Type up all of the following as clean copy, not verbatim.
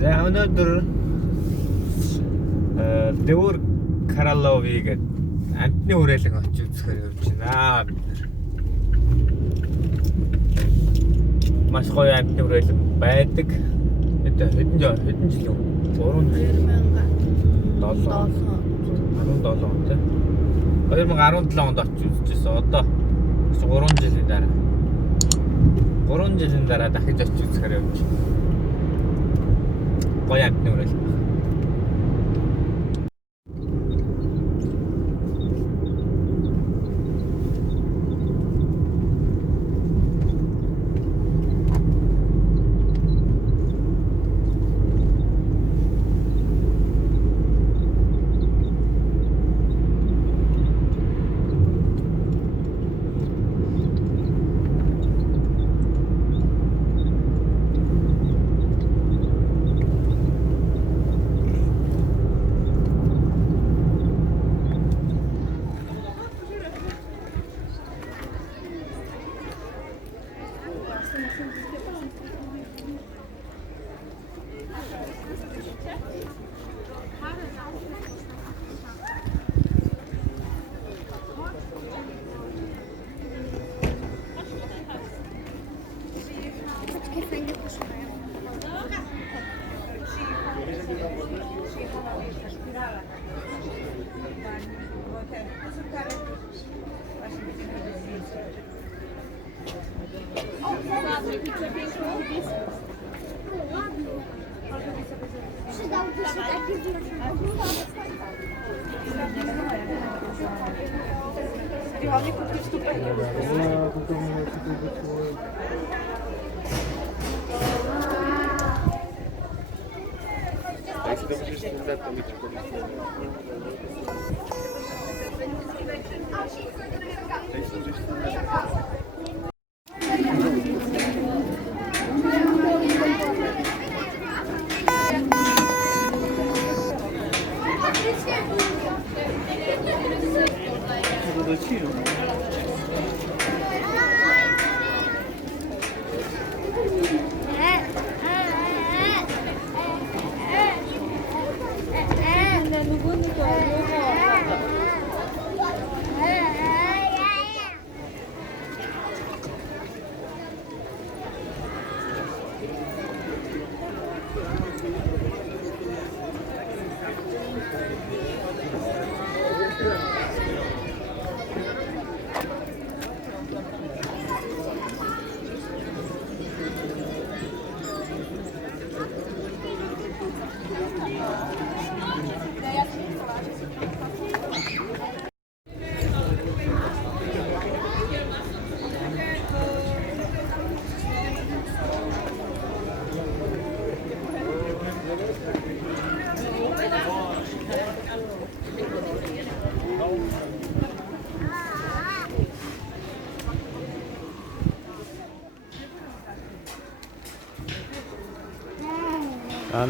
За өнөөдөр Дэвүр Каралови гэдэг амтны хүрээлэн очиж үзэхээр явж байна. Бид нар маш гоё амтны хүрээлэн байдаг. Хэдэн жил өмнө 3 жил 2017 онд очиж үзчихсэн. Одоо 3 жилийн дараа 3 жилийн дараа дахиж очиж үзэхээр явж байна. Гоё амтны хүрээлэн.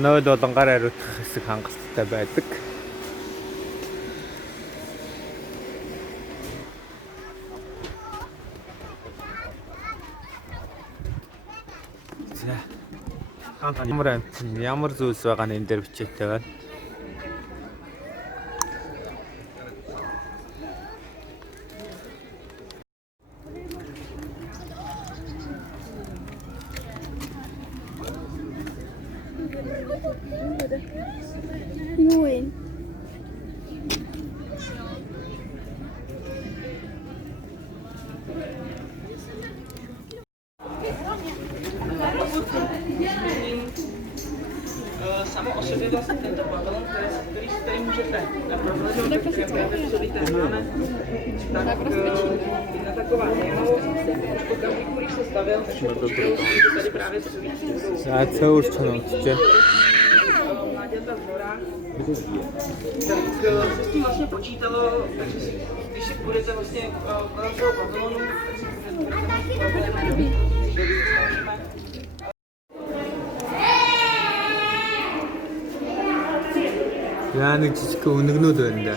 Нойд болонгаар хариуцах хэсэг хангалттай байдаг. За. Ямар зүйлс байгаа нь энэ дээр бичээтэй байна. Юу вэ? Samo o sobě vlastně tento pavilon, který si tady můžete solitérnáme, tak jedna taková zajímavost, už po kamíku, když se stavil, tak se počkejou, že tady právě svící mláďata v horách, tak se s tím vlastně počítalo, takže když si půjdete vlastně kolem toho pavilonu, tak si budete Яа нэг жижиг өнөгнүүд байна да.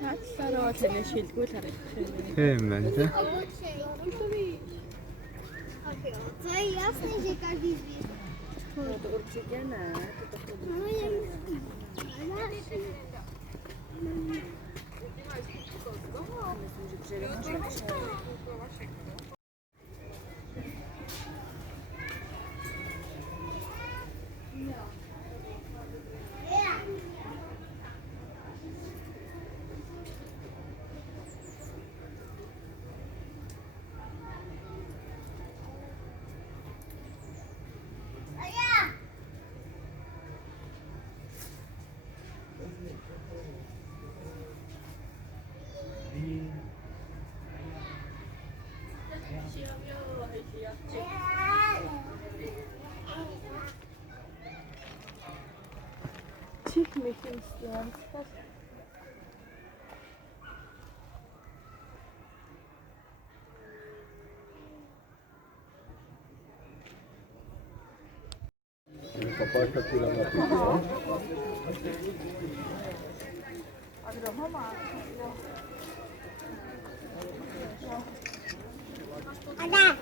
Цаасаараа тэнэ шилгүүл харагдах юм. Тийм байна тий. Це ясно, яка візбі. Урчигяна. Чих мэхин istiyorum. Ада.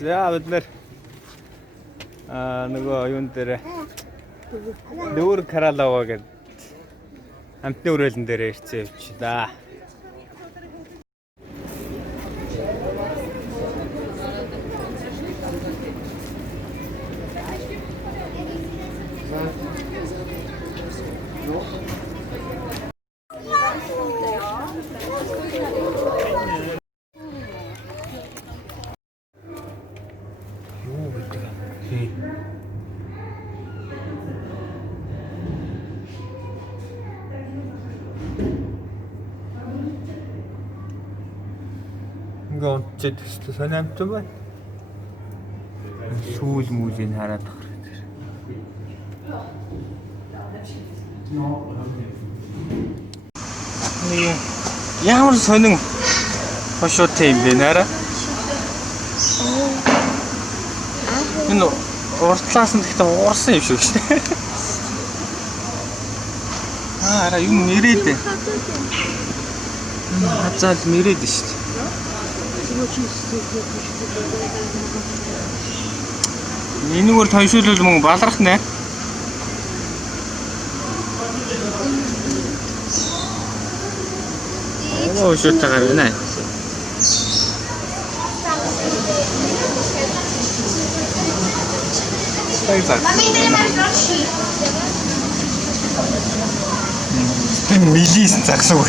За бид нэр нөгөө юун дээр Дөөр Каралава гэдэг амтны үрэлэн дээр ирсэн явчих да. Ингээ онцод өстө санаамтсан байна. Сүүл мүүлийн хараад тахрах гэж. Ямар сонин хошоотой юм бэ нара? Энэ уртлаас нь гэхдээ уурсан юм шиг шээ. Ара юм нэрээд. Хацаал нэрээд шүү дээ. Энэгээр тоншуулбал мөн баларх нэ. Оо шүтгээр нэ. Милис загсан уу?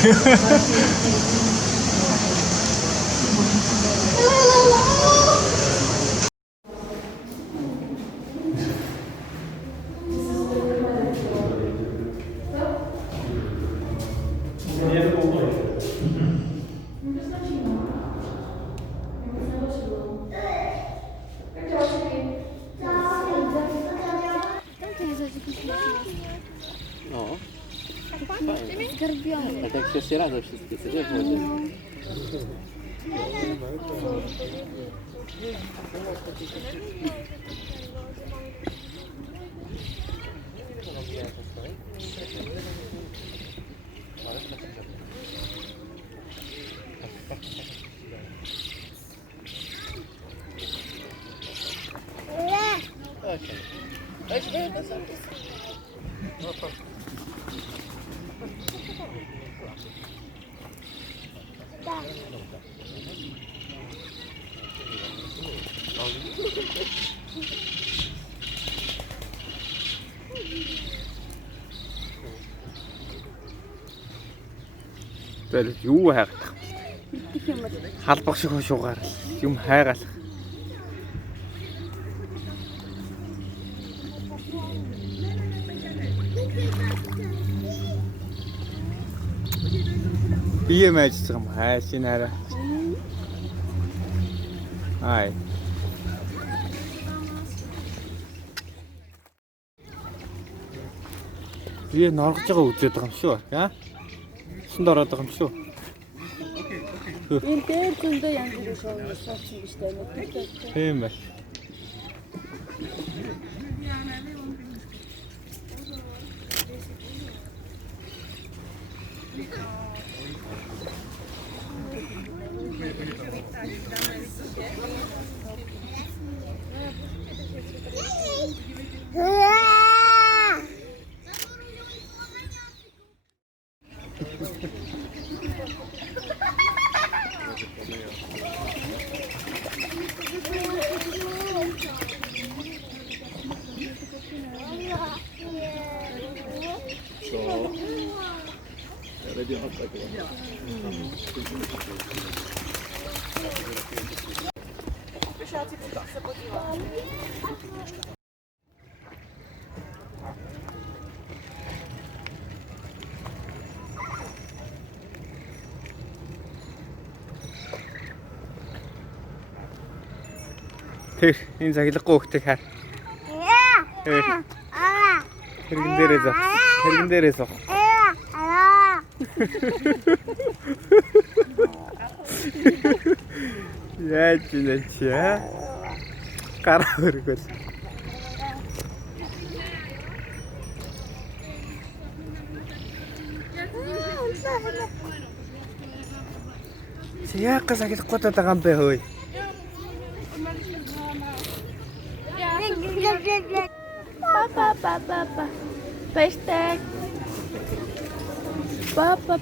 No, Zgarbiony. a tak się się radzą wszystkie, co wiesz, może. Тэр юу хайх? гэх юм бол Халбах шиг хошуугаар юм хайгаал. Бие мэж юм хайшин арай. Ай. Бие норгож байгаа үзээд байгаа юм шүү. Аа? Санд ороод байгаа юм шүү. энэ дээр зөндөө янз бүрийн шоу суусан биш үү? Тийм бай. Тэр энэ цаглаггүй хөхтэй хаар. Тэрэн дээрээ зов. Тэрэн дээрээ зов. Яаж вэ чи аа? Гараа өргөл. Яах гэж цаглаггүй байгаа юм бэ хөөе? Папа. Пэштэг. Папа.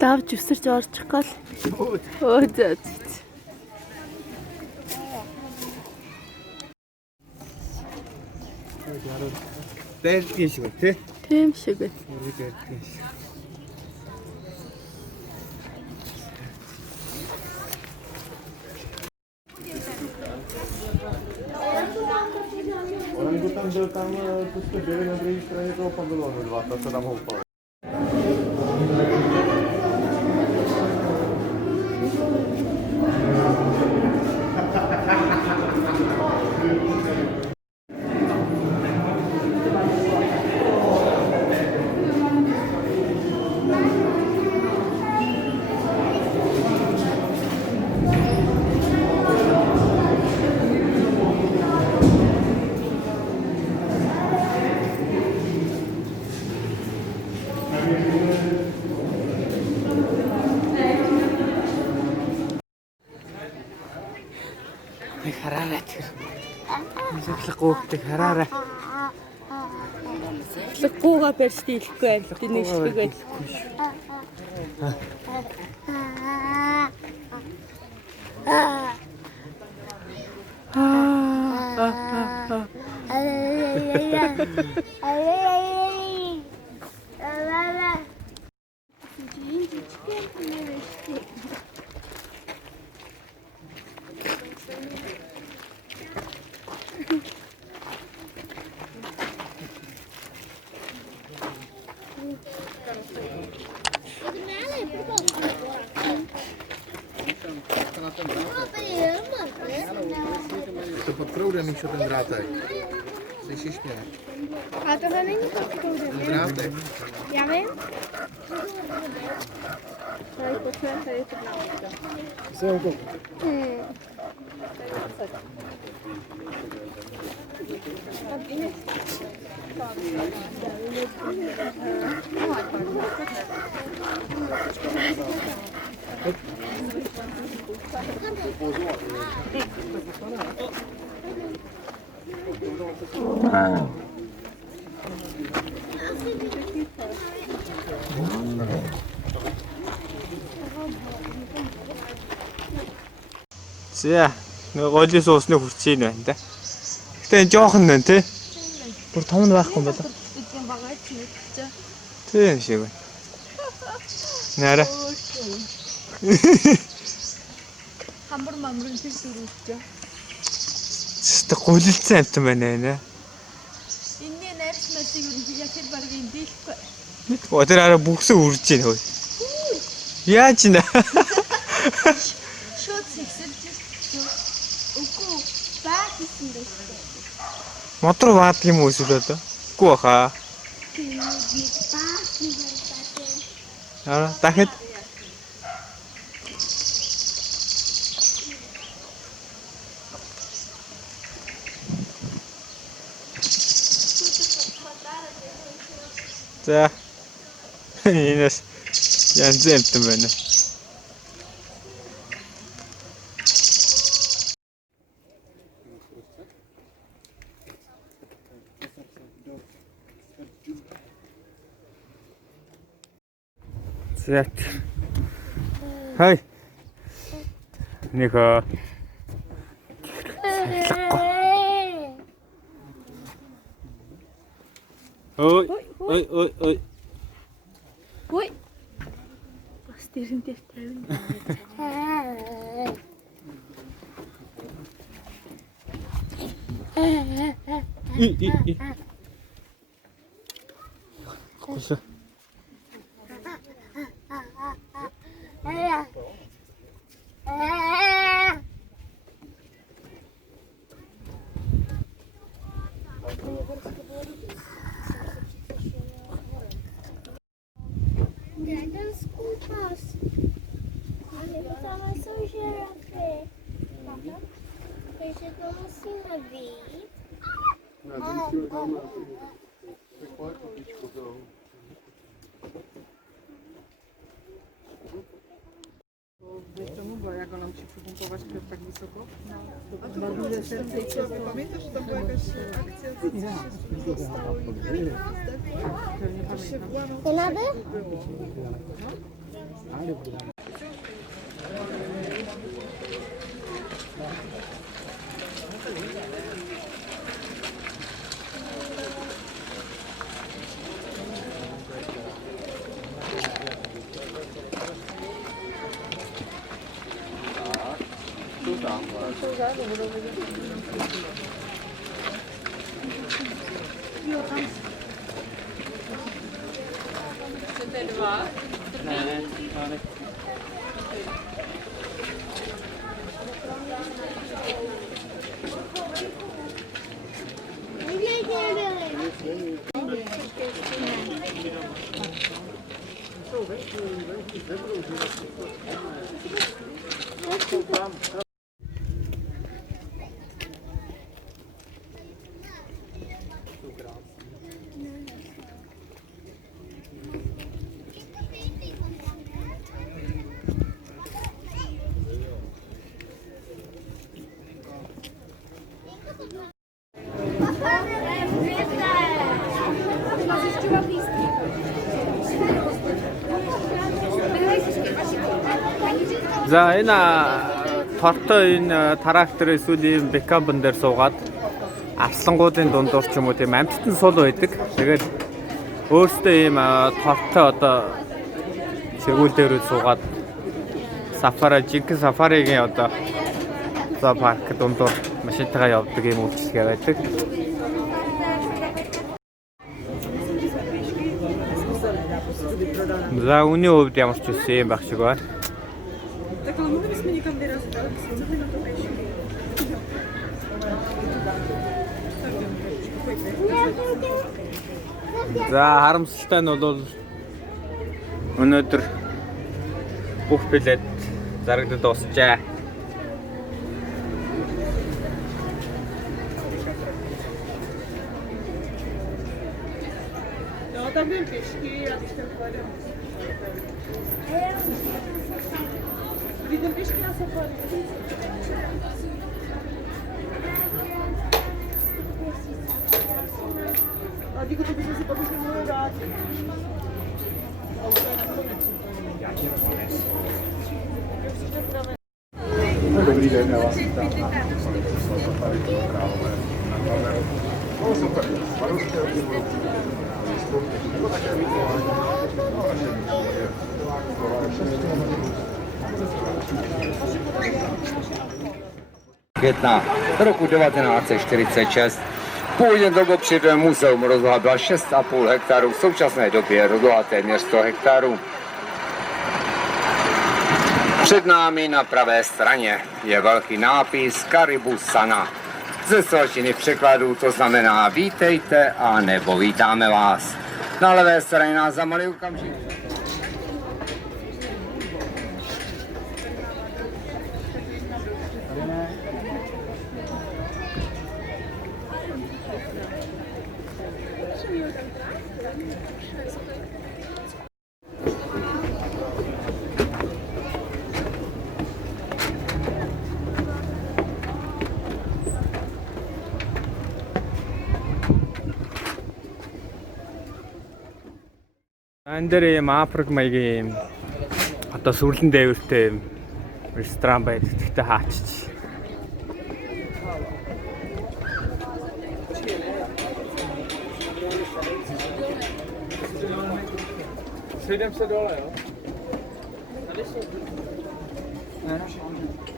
Давж өсөрч орчих гол. Өө зөө. Дайлдгийн шиг үү те? Тийм шиг байна. Үргэлж дайлдгийн шиг. Орангутан же там пускай бегает на другой стороне того павильона, 20 там упал. Хараарай тэр. Цаглаггүй хөхтэй хараарай. Цаглаггүйгаа барьж дийлэхгүй байл. Тэний шиг байл. To pod proudem ještě ten drátek. Slyšíš mě? Ale tohle není to proudem. Drátek. Já vím. Tady potřebujeme tady to За нэг голын суусны хүрч ийн байна да. Гэтэ энэ жоохон нэ тий. Бүр том нь байхгүй юм байна. Тийм шиг байна. Нара. хамбар мамрын тэр дөрөвч. Тэ голилцсан амтан байна нэ. Энэний найрч мэдээ юу юм яг тэр баргийн дийлэхгүй. Өдөр араа бүхсээ үрж ийн хөөе. Яаж нэ? Шууд сэгсэлж үгүй баа гэсэн дээ. Мотор ваадаг юм уу эсвэл одоо? Үгүй баха. Тийм баа гэсэн дээ. Аа дахиад За энэс янз амтан байна. За. Хай. Нэг Ой, ой, ой, ой. Ой. Бас тэрэн дээр тавина. И. Коса. Ten school bus. Tam są żyrafy. Jeszcze to musimy wyjść. Wiesz czemu? Bo jak ona musi przypompować krew tak wysoko? A to ma duże serce i ciało. Pamiętasz, że to była jakaś akcja, co się stało i pewnie pamiętam. Ty nady? За энэ тортой энэ трактор эсвэл ийм пикапн дээр суугаад арслангуудын дундуур ч юм уу тийм амттан сул байдаг. Тэгээд өөртөө ийм тортой одоо сэгүүл дээр суугаад жинхэнэ сафаригийн одоо парк дундуур машинтайгаа явдаг ийм үйлчлэгээ байдаг. За үний хувьд ямар ч үсэн юм байх шиг байна. Tak, ale mohli bychom někam vyrazit, ale myslím, že na to nejší. За харамсалтай нь бол өнөөдөр бүх билет зарагдаад дуусчаа. También pešky a když ten pojedeme. Vidím pešky na safari. A díky to bychom si pak už nemohli vrátit. Dobrý den, já vás vítám na Safari Králové na kameru. No super, Marušky budou nebo také vyvolání. Května roku 1946. Původně to bylo přijetné muzeum, rozloha byla 6,5 hektarů, v současné době je rozloha téměř 100 hektarů. Před námi na pravé straně je velký nápis Caribou Sana. Ze složiny v překladu to znamená vítejte a nebo vítáme vás. Na levé straně nás za malý okamžik. Энэ дээр юм Африк маягийн одоо сүрлэн дээвэртэй ресторан байдаг. Тэгтээ хаачиж. $70.